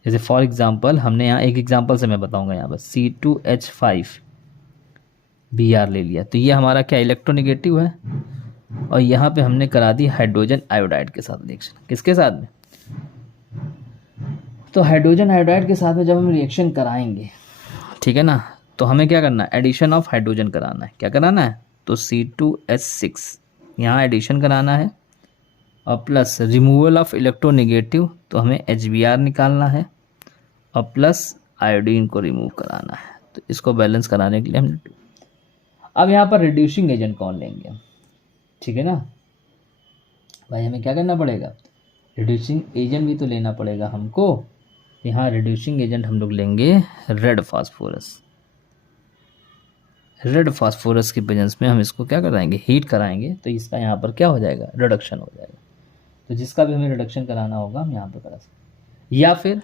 जैसे फॉर एग्जांपल हमने यहाँ एक एग्जांपल से मैं बताऊंगा, यहाँ पर C2H5Br ले लिया, तो ये हमारा क्या इलेक्ट्रोनेगेटिव है, और यहाँ पे हमने करा दी हाइड्रोजन आयोडाइड के साथ रिएक्शन। किसके साथ में, तो हाइड्रोजन आयोडाइड के साथ में जब हम रिएक्शन कराएंगे, ठीक है ना, तो हमें क्या करना है, एडिशन ऑफ हाइड्रोजन कराना है। क्या कराना है, तो C2H6 यहाँ एडिशन कराना है, और प्लस रिमूवल ऑफ इलेक्ट्रोनेगेटिव, तो हमें HBr निकालना है, और प्लस आयोडीन को रिमूव कराना है। तो इसको बैलेंस कराने के लिए हमने अब यहाँ पर रिड्यूसिंग एजेंट कौन लेंगे, ठीक है ना भाई, हमें क्या करना पड़ेगा, रिड्यूसिंग एजेंट भी तो लेना पड़ेगा हमको। यहाँ रिड्यूसिंग एजेंट हम लोग लेंगे रेड फास्फोरस। रेड फास्फोरस की प्रेजेंस में हम इसको क्या कराएंगे, हीट कराएंगे, तो इसका यहाँ पर क्या हो जाएगा, रिडक्शन हो जाएगा। तो जिसका भी हमें रिडक्शन कराना होगा हम यहाँ पर करा सकते हैं। या फिर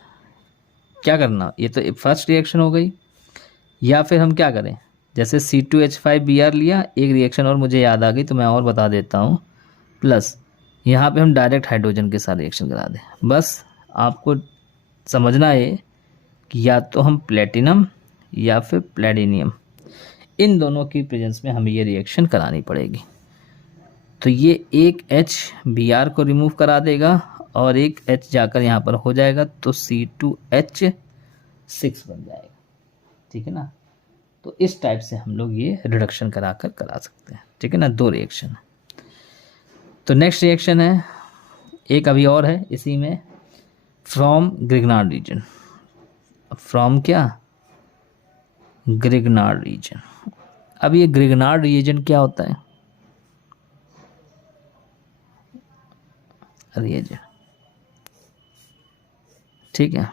क्या करना, ये तो फर्स्ट रिएक्शन हो गई। या फिर हम क्या करें, जैसे C2H5Br लिया, एक रिएक्शन और मुझे याद आ गई तो मैं और बता देता हूँ, प्लस यहाँ पे हम डायरेक्ट हाइड्रोजन के साथ रिएक्शन करा दें। बस आपको समझना है कि या तो हम प्लेटिनम या फिर प्लेटिनियम, इन दोनों की प्रेजेंस में हमें ये रिएक्शन करानी पड़ेगी। तो ये एक H Br को रिमूव करा देगा और एक H जाकर यहाँ पर हो जाएगा, तो C2H6 बन जाएगा। ठीक है ना। तो इस टाइप से हम लोग ये रिडक्शन करा सकते हैं। ठीक है ना, दो रिएक्शन है। तो नेक्स्ट रिएक्शन है, एक अभी और है इसी में, फ्रॉम ग्रिग्नार्ड रीजन। फ्रॉम क्या, ग्रिग्नार्ड रीजन। अब ये ग्रिग्नार्ड रीजन क्या होता है, रिएजन। ठीक है,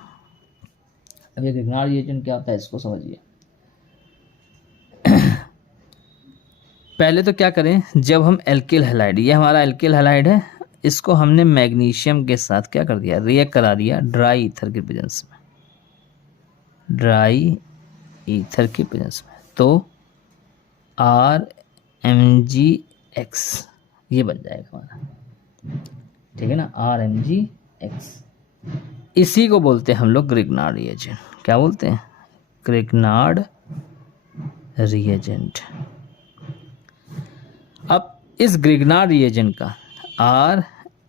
अब ये ग्रिग्नार्ड रीजन क्या होता है इसको समझिए। पहले तो क्या करें, जब हम एल्किल हैलाइड, ये हमारा एल्किल हैलाइड है, इसको हमने मैग्नीशियम के साथ क्या कर दिया, रिएक्ट करा दिया ड्राई ईथर की प्रेजेंस में, ड्राई ईथर की प्रेजेंस में, तो RMgX ये बन जाएगा हमारा। ठीक है ना, RMgX, इसी को बोलते हैं हम लोग ग्रिग्नार्ड रिएजेंट। क्या बोलते हैं, ग्रिग्नार्ड रिएजेंट। अब इस ग्रिग्नार्ड रिएजेंट का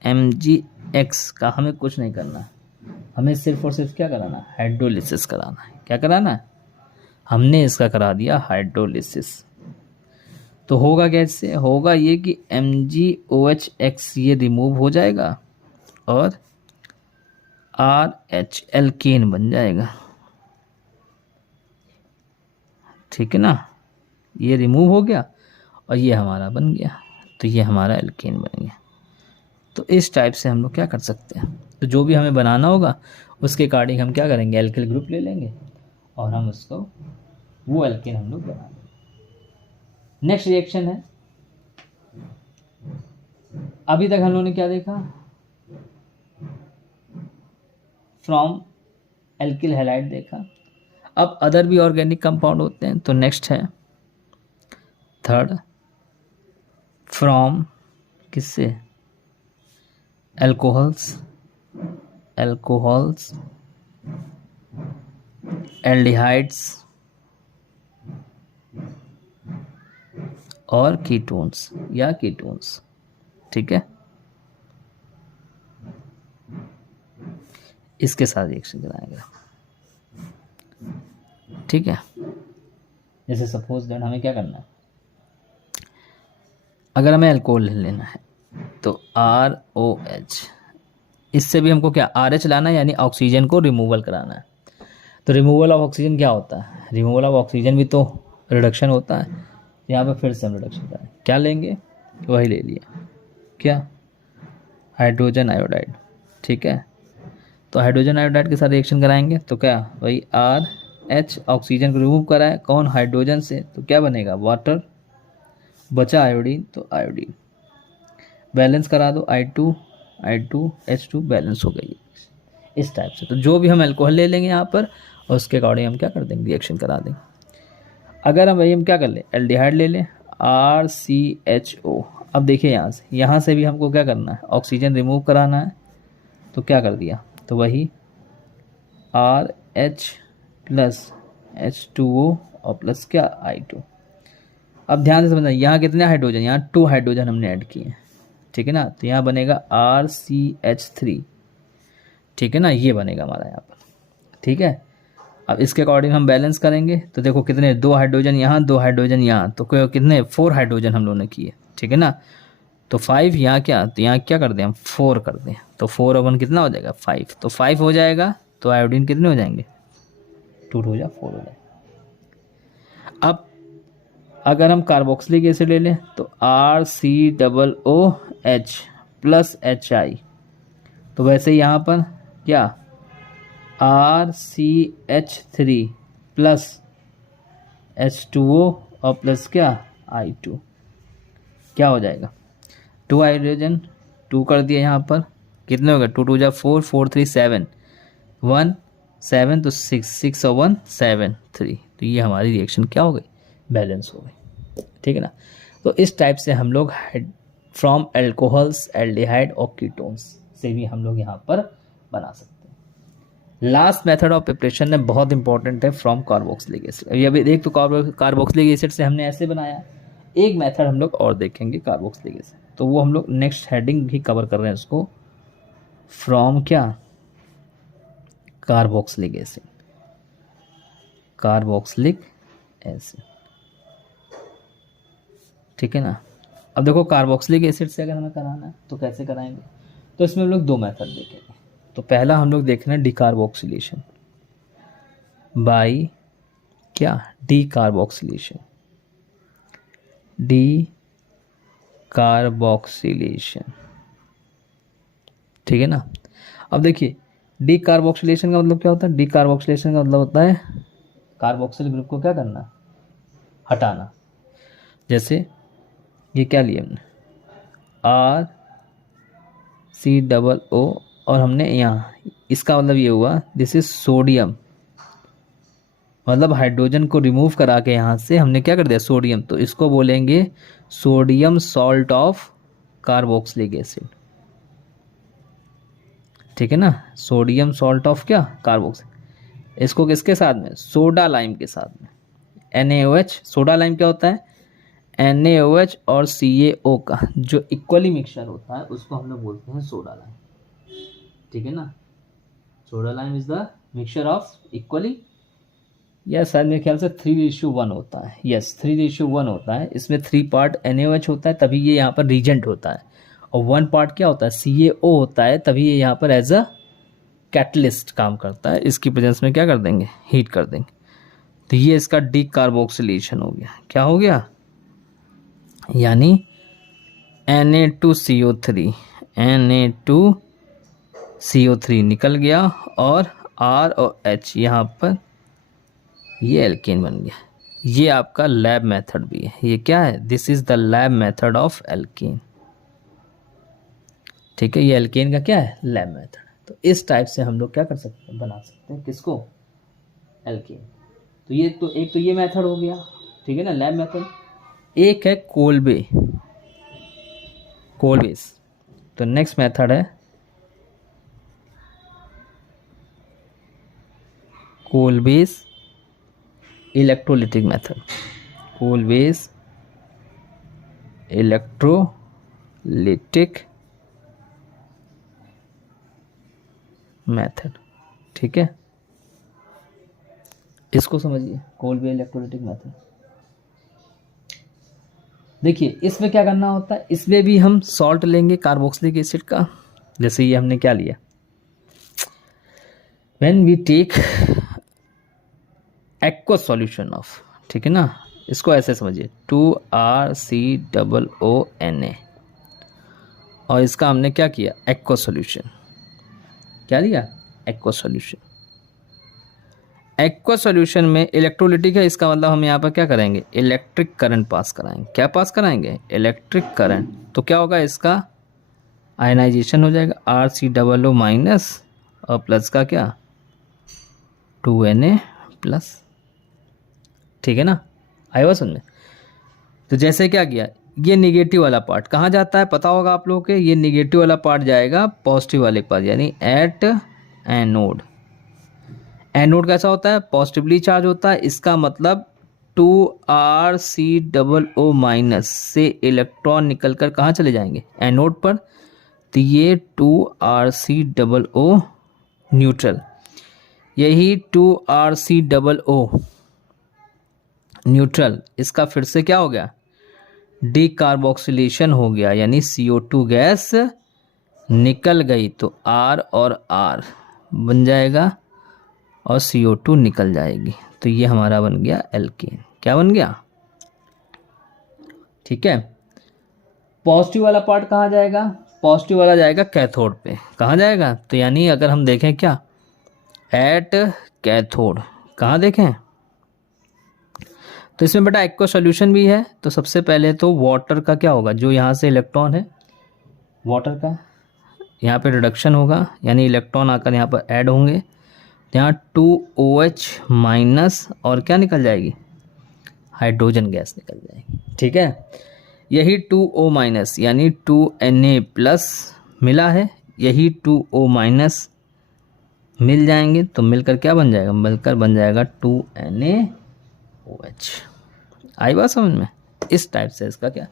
RMgX का हमें कुछ नहीं करना, हमें सिर्फ और सिर्फ क्या कराना, हाइड्रोलिसिस कराना है। क्या कराना है, हमने इसका करा दिया हाइड्रोलिसिस। तो होगा कैसे, होगा ये कि MgOHX ये रिमूव हो जाएगा और RH एल्केन बन जाएगा। ठीक है ना, ये रिमूव हो गया और ये हमारा बन गया, तो ये हमारा एल्केन बन गया। तो इस टाइप से हम लोग क्या कर सकते हैं, तो जो भी हमें बनाना होगा उसके अकॉर्डिंग हम क्या करेंगे, एल्किल ग्रुप ले लेंगे और हम उसको वो एल्केन हम लोग बना लेंगे। नेक्स्ट रिएक्शन है, अभी तक हम लोगों ने क्या देखा, फ्रॉम एल्किल हैलाइड देखा। अब अदर भी ऑर्गेनिक कंपाउंड होते हैं, तो नेक्स्ट है थर्ड, फ्रॉम किससे, एल्कोहल्स, एल्कोहल्स, एल्डिहाइड्स और कीटोन्स या कीटोन्स। ठीक है, इसके साथ रिएक्शन कराएंगे। ठीक है, जैसे सपोज दैट हमें क्या करना है, अगर हमें अल्कोहल लेना है तो ROH, इससे भी हमको क्या RH लाना है, यानी ऑक्सीजन को रिमूवल कराना है। तो रिमूवल ऑफ ऑक्सीजन क्या होता है, रिमूवल ऑफ ऑक्सीजन भी तो रिडक्शन होता है। यहाँ पे फिर से हम रिडक्शन करें, क्या लेंगे, वही ले लिया, क्या, हाइड्रोजन आयोडाइड। ठीक है, तो हाइड्रोजन आयोडाइड के साथ रिएक्शन कराएंगे तो क्या, वही RH, ऑक्सीजन को रिमूव करा है कौन, हाइड्रोजन से, तो क्या बनेगा, वाटर, बचा आयोडीन, तो आयोडीन बैलेंस करा दो, I2H2 बैलेंस हो गई इस टाइप से। तो जो भी हम अल्कोहल ले लेंगे यहाँ पर और उसके अकॉर्डिंग हम क्या कर देंगे, रिएक्शन करा देंगे। अगर हम क्या कर लें, एल्डिहाइड ले लें, RCHO। अब देखिए यहाँ से भी हमको क्या करना है, ऑक्सीजन रिमूव कराना है, तो क्या कर दिया, तो वही RH प्लस H2O और प्लस क्या, I2। अब ध्यान से समझना, यहाँ कितने हाइड्रोजन, यहाँ 2 हाइड्रोजन हमने ऐड किए हैं। ठीक है ना, तो यहाँ बनेगा RCH3। ठीक है ना, ये बनेगा हमारा यहाँ पर। ठीक है, अब इसके अकॉर्डिंग हम बैलेंस करेंगे, तो देखो कितने, 2 हाइड्रोजन यहाँ, 2 हाइड्रोजन यहाँ, तो कितने, 4 हाइड्रोजन हम लोगों ने किए। ठीक है ना, तो 5 यहाँ क्या, तो यहाँ क्या कर दें हम, 4 कर दें, तो 4 और 1 कितना हो जाएगा, 5, तो 5 हो जाएगा, तो आयोडीन कितने हो जाएंगे, 2 हो जाए, 4 हो जाए। अब अगर हम कार्बोक्सिलिक एसिड ले लें तो RCOOH प्लस HI, तो वैसे यहाँ पर क्या, RCH3 प्लस H2O और प्लस क्या I2, क्या हो जाएगा 2 हाइड्रोजन 2 कर दिया यहाँ पर, कितने हो गए 2 2 जा 4 4 3 7 1 7 तो 6 6 और 1 7 3, तो ये हमारी रिएक्शन क्या हो गई बैलेंस हो गई, ठीक है ना। तो इस टाइप से हम लोग फ्रॉम एल्कोहल्स एल्डिहाइड और कीटोन्स से भी हम लोग यहाँ पर बना सकते हैं। लास्ट मेथड ऑफ प्रिपरेशन में बहुत इंपॉर्टेंट है फ्रॉम कार्बोक्सिलिक एसिड। ये अभी देख तो कार्बोक्सिलिक एसिड से हमने ऐसे बनाया, एक मेथड हम लोग और देखेंगे कार्बोक्सिलिक एसिड, तो वो हम लोग नेक्स्ट हेडिंग भी कवर कर रहे हैं उसको, फ्रॉम क्या कार्बोक्सिलिक एसिड, कार्बोक्सिलिक एसिड, ठीक है ना। अब देखो कार्बोक्सिलिक एसिड से अगर हमें कराना है तो कैसे कराएंगे, तो इसमें हम लोग दो मेथड देखेंगे। तो पहला हम लोग देख रहे हैं डिकार्बोक्सिलेशन बाय क्या डिकार्बोक्सिलेशन, डिकार्बोक्सिलेशन, ठीक है ना। अब देखिए डिकार्बोक्सिलेशन का मतलब क्या होता है, डिकार्बोक्सिलेशन का मतलब होता है कार्बोक्सिल ग्रुप को क्या करना, हटाना। जैसे ये क्या लिया हमने RCOO और हमने यहाँ, इसका मतलब ये हुआ दिस इज सोडियम, मतलब हाइड्रोजन को रिमूव करा के यहाँ से हमने क्या कर दिया सोडियम, तो इसको बोलेंगे sodium salt of carboxylic acid, ठीक है ना। सोडियम सॉल्ट ऑफ क्या कार्बोक्सिल, इसको किसके साथ में सोडा लाइम के साथ में NaOH, सोडा लाइम क्या होता है NaOH और CaO का जो इक्वली मिक्सचर होता है उसको हम लोग बोलते हैं सोडा लाइम, ठीक है ना। Soda lime is the mixture of equally, yes शायद मेरे ख्याल से 3:1 होता है, यस 3:1 होता है। इसमें 3 पार्ट NaOH होता है तभी ये यहाँ पर रीजेंट होता है, और 1 पार्ट क्या होता है CaO होता है तभी ये यहाँ पर एज अ कैटलिस्ट काम करता है। इसकी प्रेजेंस में क्या कर देंगे हीट कर देंगे, तो ये इसका डिकार्बोक्सिलेशन हो गया। क्या हो गया यानी Na2CO3 Na2CO3 निकल गया और R और H यहाँ पर ये एल्केन बन गया। ये आपका लैब मेथड भी है, ये क्या है this is the lab method of alkene, ठीक है। ये एल्केन का क्या है लैब मेथड। तो इस टाइप से हम लोग क्या कर सकते हैं बना सकते हैं किसको एल्केन। तो ये तो एक तो ये मेथड हो गया, ठीक है ना लैब मेथड। एक है कोलबेस, तो नेक्स्ट मेथड है Kolbe's electrolytic method, Kolbe's electrolytic method, ठीक है। इसको समझिए कोलबेस इलेक्ट्रोलिटिक मेथड। देखिए इसमें क्या करना होता है, इसमें भी हम सॉल्ट लेंगे कार्बोक्सिलिक एसिड का, जैसे ये हमने क्या लिया when we take aqueous solution of, ठीक है ना। इसको ऐसे समझिए 2RCOONA और इसका हमने क्या किया एक्वस सॉल्यूशन, क्या लिया एक्वस सॉल्यूशन। एक्वस सॉल्यूशन में इलेक्ट्रोलिटिक है, इसका मतलब हम यहाँ पर क्या करेंगे इलेक्ट्रिक करंट पास कराएंगे। क्या पास कराएंगे इलेक्ट्रिक करंट, तो क्या होगा इसका आयनाइजेशन हो जाएगा RCOO माइनस और प्लस का क्या 2Na प्लस, ठीक है ना आया समझ में। तो जैसे क्या किया ये निगेटिव वाला पार्ट कहाँ जाता है पता होगा आप लोगों के, ये निगेटिव वाला पार्ट जाएगा पॉजिटिव वाले पास यानी एट एनोड। एनोड कैसा होता है पॉजिटिवली चार्ज होता है, इसका मतलब 2RCOO माइनस से इलेक्ट्रॉन निकलकर कहाँ चले जाएंगे एनोड पर, तो ये 2RCOO न्यूट्रल, यही 2RCOO न्यूट्रल इसका फिर से क्या हो गया डिकार्बोक्सिलेशन हो गया, यानी CO2 गैस निकल गई तो R और R बन जाएगा और CO2 निकल जाएगी, तो ये हमारा बन गया एल्केन। क्या बन गया ठीक है। पॉजिटिव वाला पार्ट कहाँ जाएगा, पॉजिटिव वाला जाएगा कैथोड पे, कहाँ जाएगा, तो यानी अगर हम देखें क्या एट कैथोड। कहाँ देखें? तो इसमें बेटा एक्वा सॉल्यूशन भी है। तो सबसे पहले तो वाटर का क्या होगा, जो यहाँ से इलेक्ट्रॉन है वाटर का, यहाँ पे रिडक्शन होगा, यानी इलेक्ट्रॉन आकर यहाँ पर ऐड होंगे, तो यहाँ 2OH माइनस और क्या निकल जाएगी, हाइड्रोजन गैस निकल जाएगी। ठीक है, यही 2O माइनस यानी 2Na प्लस मिला है, यही 2O माइनस मिल जाएंगे तो मिलकर क्या बन जाएगा, मिलकर बन जाएगा 2NaOH। आई बात समझ में? इस टाइप से इसका क्या,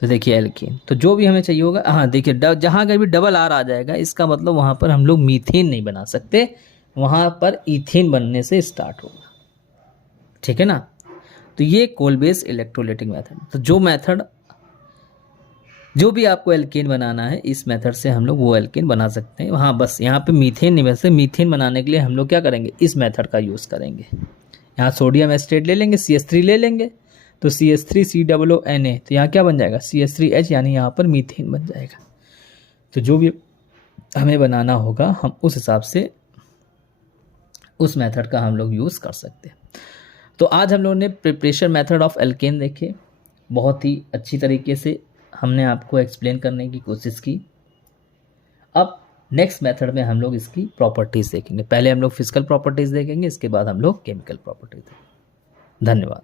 तो देखिए एल्कीन, तो जो भी हमें चाहिए होगा, हाँ देखिए जहाँ कहीं भी डबल R आ जाएगा इसका मतलब वहाँ पर हम लोग मीथेन नहीं बना सकते, वहाँ पर ईथेन बनने से स्टार्ट होगा। ठीक है ना? तो ये कोल बेस इलेक्ट्रोलाइटिक मेथड। तो जो मेथड, जो भी आपको एल्केन बनाना है इस मेथड से हम लोग वो एल्केन बना सकते हैं। हाँ बस यहाँ पे मीथेन नहीं, वैसे मीथेन बनाने के लिए हम लोग क्या करेंगे, इस मेथड का यूज़ करेंगे। यहाँ सोडियम एसिटेट ले लेंगे, CH3 ले लेंगे, तो CH3COONA, तो यहाँ क्या बन जाएगा, CH3H, यानी यहाँ पर मीथेन बन जाएगा। तो जो भी हमें बनाना होगा हम उस हिसाब से उस मेथड का हम लोग यूज़ कर सकते हैं। तो आज हम लोगों ने प्रिपरेशन मेथड ऑफ एल्केन देखे, बहुत ही अच्छी तरीके से हमने आपको एक्सप्लेन करने की कोशिश की। अब नेक्स्ट मेथड में हम लोग इसकी प्रॉपर्टीज़ देखेंगे। पहले हम लोग फिजिकल प्रॉपर्टीज़ देखेंगे, इसके बाद हम लोग केमिकल प्रॉपर्टीज़ देखेंगे। धन्यवाद।